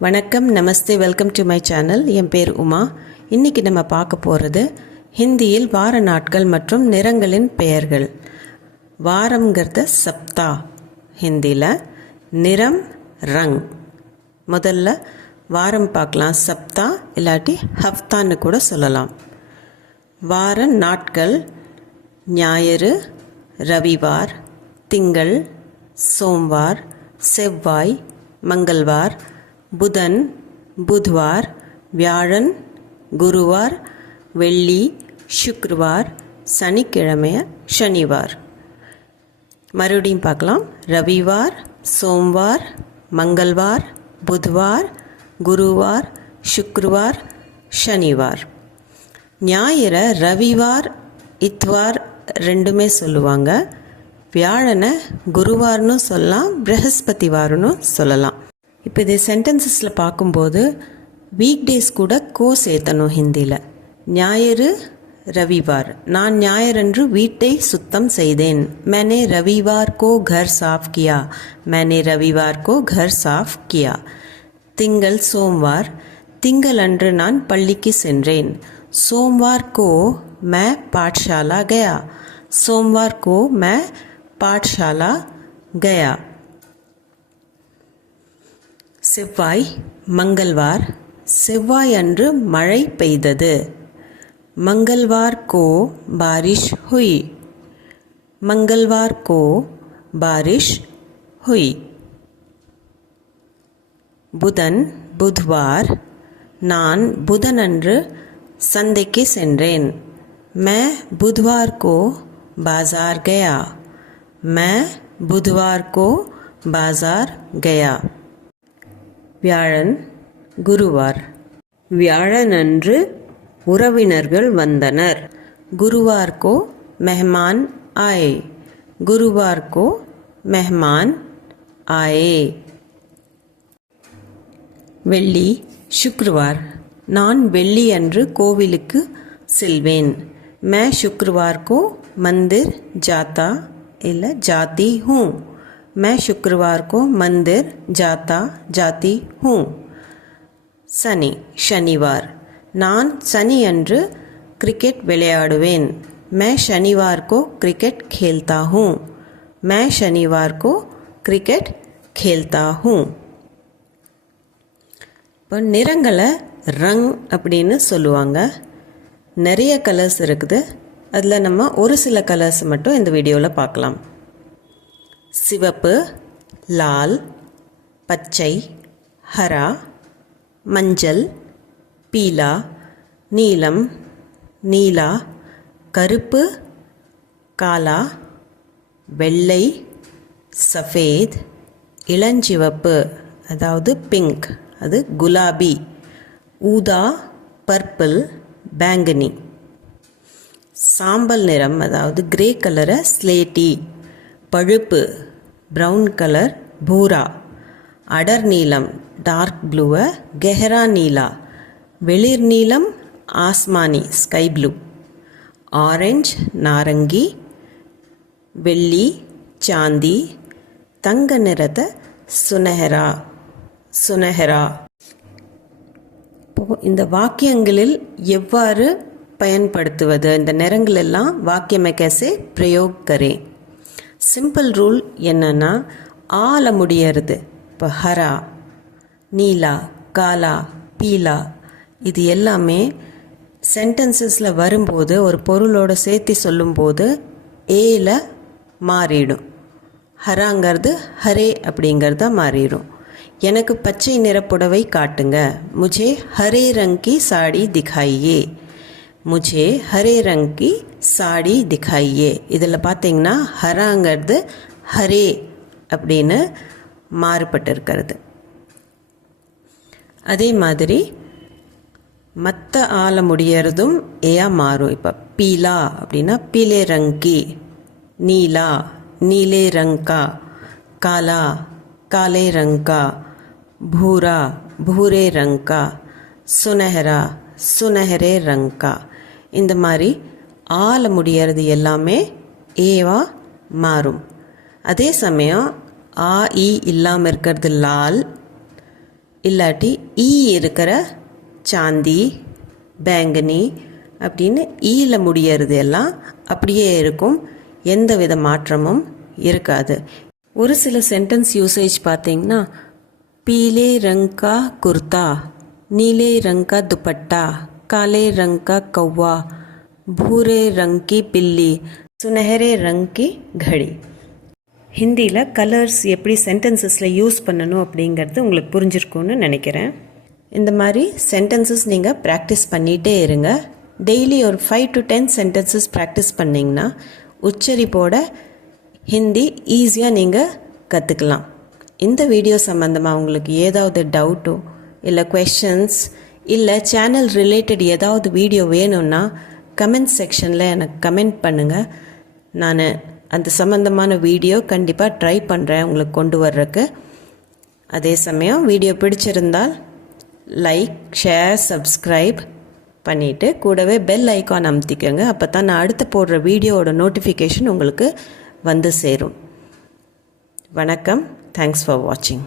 வணக்கம் நமஸ்தே welcome to my channel. என் பேர் உமா. இன்னைக்கு நம்ம பார்க்க போகிறது ஹிந்தியில் வார நாட்கள் மற்றும் நிறங்களின் பெயர்கள். வாரம்ங்கிறத சப்தா ஹிந்தியில். நிறம் ரங். முதல்ல வாரம் பார்க்கலாம். சப்தா இல்லாட்டி ஹஃப்தான்னு கூட சொல்லலாம். வார நாட்கள் ஞாயிறு ரவிவார் திங்கள் சோம்வார் செவ்வாய் மங்கள்வார் புதன் புத்வார் வியாழன் குருவார் வெள்ளி சுக்ரவார் சனிக்கிழமைய சனிவார். மறுபடியும் பார்க்கலாம். ரவிவார் சோம்வார் மங்கள்வார் புத்வார் குருவார் சுக்ரவார் சனிவார். ஞாயிறை ரவிவார் இத்வார் ரெண்டுமே சொல்லுவாங்க. வியாழனை குருவார்னு சொல்லலாம் ப்ரஹஸ்பதிவார்னு சொல்லலாம். இப்போ இதை சென்டென்சஸில் பார்க்கும்போது வீக் டேஸ் கூட கோ சேர்த்தணும் ஹிந்தியில் ஞாயிறு ரவிவார். நான் ஞாயிறன்று வீட்டை சுத்தம் செய்தேன். மேனே ரவிவார் கோ கர் சாஃப் கியா மேனே ரவிவார் கோ கர் சாஃப் கியா திங்கள் சோம்வார். திங்கள் அன்று நான் பள்ளிக்கு சென்றேன். சோம்வார் கோ மே பாட்ஷாலா கயா. சோம்வார் கோ மே பாட்ஷாலா கயா. செவ்வாய் மங்கள்வார் செவ்வாய் அன்று மழை பெய்தது मंगलवार को बारिश हुई मंगलवार को बारिश हुई புதன் புத்வார் நான் புதனன்று சந்தைக்கு சென்றேன் मैं बुधवार को बाजार गया मैं बुधवार को बाजार गया வியாழன் குருவார். வியாழனன்று உறவினர்கள் வந்தனர். குருவார்கோ மெஹமான் ஆயே. குருவார்கோ மெஹமான் ஆயே. வெள்ளி சுக்ரவார் நான் வெள்ளி அன்று கோவிலுக்கு செல்வேன். மே சுக்ரவார்கோ மந்திர் ஜாத்தா இல்லை ஜாதி ஹூ मैं शुक्रवार को मंदिर जाता जाती हूँ சனி शनिवार நான் சனி அன்று கிரிக்கெட் விளையாடுவேன் मैं शनिवार को क्रिकेट खेलता हूँ मैं शनिवार को क्रिकेट खेलता हूँ இப்போ நிறங்களை ரங் அப்படின்னு சொல்லுவாங்க நிறைய கலர்ஸ் இருக்குது அதில் நம்ம ஒரு சில கலர்ஸ் மட்டும் இந்த வீடியோவில் பார்க்கலாம் சிவப்பு லால் பச்சை ஹரா மஞ்சள் பீலா நீலம் நீலா கருப்பு காலா வெள்ளை சஃபேத் இளஞ்சிவப்பு அதாவது பிங்க் அது குலாபி ஊதா பர்பிள் பேங்கனி. சாம்பல் நிறம் அதாவது கிரே கலரை ஸ்லேட்டி. பழுப்பு ப்ரௌன் கலர் பூரா. அடர் நீலம் டார்க் ப்ளூவை கெஹரா நீலா. வெளிர் நீலம் ஆஸ்மானி ஸ்கை ப்ளூ ஆரஞ்ச் நாரங்கி. வெள்ளி சாந்தி. தங்க நிறத்தை சுனஹரா. சுனஹரா. இப்போது இந்த வாக்கியங்களில் எவ்வாறு பயன்படுத்துவது? இந்த நிறங்கள் எல்லாம் வாக்கியமை கேசே பிரயோக் கரே சிம்பிள் ரூல் என்னென்னா ஆல முடியறது. இப்போ ஹரா நீலா காலா பீலா இது எல்லாமே சென்டென்சஸில் வரும்போது ஒரு பொருளோட சேர்த்து சொல்லும்போது ஏல மாறிடும். ஹராங்கிறது ஹரே அப்படிங்கிறத மாறிடும். எனக்கு பச்சை நிற புடவை காட்டுங்க. முஜே ஹரே ரங் சாடி திகாயே முஜே ஹரே ரங் கி சாடி திகாயே இதில் பார்த்தீங்கன்னா ஹராங்கிறது ஹரே அப்படின்னு மாறுபட்டிருக்கிறது அதே மாதிரி மற்ற ஆள முடியறதும் ஏயா மாறும் இப்போ பீலா அப்படின்னா பீலே ரங்கி நீலா நீலே ரங்கா காலா காலே ரங்கா பூரா பூரே ரங்கா का सुनहरा ரங்கா இந்த மாதிரி ஆல முடியறது எல்லாமே ஏவா மாறும். அதே சமயம் ஆ இ இல்லாமல் இருக்கிறது லால் இல்லாட்டி ஈ இருக்கிற சாந்தி பேங்கனி அப்படின்னு ஈயில் முடியறது எல்லாம் அப்படியே இருக்கும். எந்த வித மாற்றமும் இருக்காது. ஒரு சில சென்டென்ஸ் யூசேஜ் பார்த்தீங்கன்னா பீலே ரங்கா குர்தா நீலே ரங்கா துப்பட்டா काले रंग का कौवा भूरे रंग की बिल्ली सुनहरे रंग की घड़ी ஹிந்தியில் கலர்ஸ் எப்படி சென்டென்சஸில் யூஸ் பண்ணணும் அப்படிங்கிறது உங்களுக்கு புரிஞ்சிருக்கும்னு நினைக்கிறேன் இந்த மாதிரி சென்டென்சஸ் நீங்கள் ப்ராக்டிஸ் பண்ணிகிட்டே இருங்க டெய்லி ஒரு five to ten sentences practice பண்ணிங்கன்னா உச்சரிப்போட ஹிந்தி ஈஸியாக நீங்கள் கற்றுக்கலாம் இந்த வீடியோ சம்மந்தமாக உங்களுக்கு ஏதாவது டவுட்டோ இல்லை கொஷன்ஸ் இல்லை சேனல் ரிலேட்டட் ஏதாவது வீடியோ வேணும்னா கமெண்ட் செக்ஷனில் எனக்கு கமெண்ட் பண்ணுங்கள் நான் அந்த சம்மந்தமான வீடியோ கண்டிப்பாக ட்ரை பண்ணுறேன் உங்களுக்கு கொண்டு வர்றதுக்கு. அதே சமயம் வீடியோ பிடிச்சிருந்தால் லைக் ஷேர் சப்ஸ்கிரைப் பண்ணிவிட்டு கூடவே பெல் ஐக்கான் அமுத்திக்கோங்க. அப்போ தான் நான் அடுத்து போடுற வீடியோவோட நோட்டிஃபிகேஷன் உங்களுக்கு வந்து சேரும். வணக்கம். தேங்க்ஸ் ஃபார் வாட்சிங்